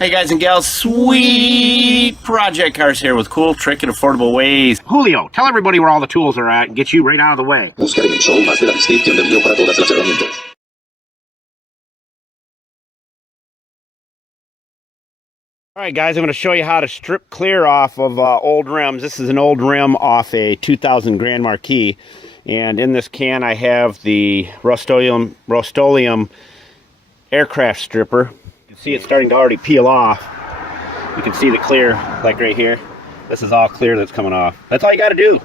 Hey guys and gals, sweet project cars here with cool, trick, and affordable ways. Julio, tell everybody where all the tools are at and get you right out of the way. Buscar en el show más de la descripción del video para todas las herramientas. Alright guys, I'm going to show you how to strip clear off of old rims. This is an old rim off a 2000 Grand Marquis. And in this can I have the Rust-Oleum aircraft stripper. You can see it's starting to already peel off. You can see the clear, like right here. This is all clear that's coming off. That's all you got to do.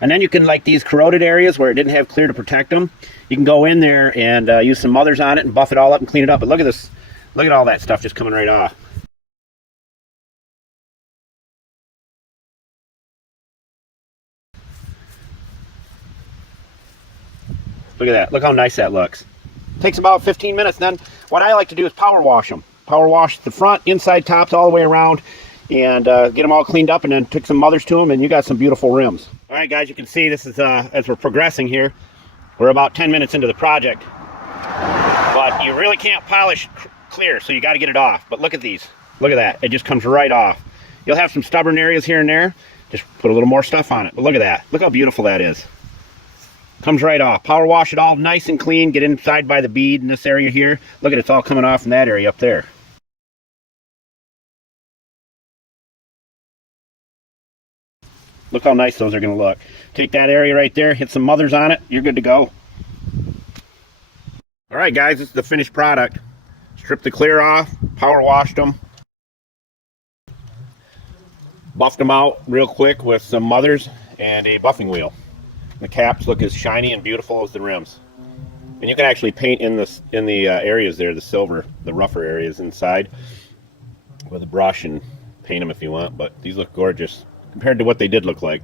And then you can, like these corroded areas where it didn't have clear to protect them, you can go in there and use some mothers on it and buff it all up and clean it up. But look at this. Look at all that stuff just coming right off. Look at that. Look how nice that looks. Takes about 15 minutes. Then what I like to do is power wash them. Power wash the front, inside, tops, all the way around, and get them all cleaned up, and then take some mothers to them, and you got some beautiful rims. All right, guys, you can see this is as we're progressing here. We're about 10 minutes into the project, but you really can't polish clear, so you got to get it off. But look at these. Look at that. It just comes right off. You'll have some stubborn areas here and there. Just put a little more stuff on it. But look at that. Look how beautiful that is. Comes right off. Power wash it all nice and clean. Get inside by the bead in this area here. Look at it, it's all coming off in that area up there. Look how nice those are going to look. Take that area right there, hit some mothers on it, you're good to go. Alright guys, this is the finished product. Stripped the clear off, power washed them. Buffed them out real quick with some mothers and a buffing wheel. The caps look as shiny and beautiful as the rims. And you can actually paint in the areas there, the silver, the rougher areas inside with a brush and paint them if you want, but these look gorgeous compared to what they did look like.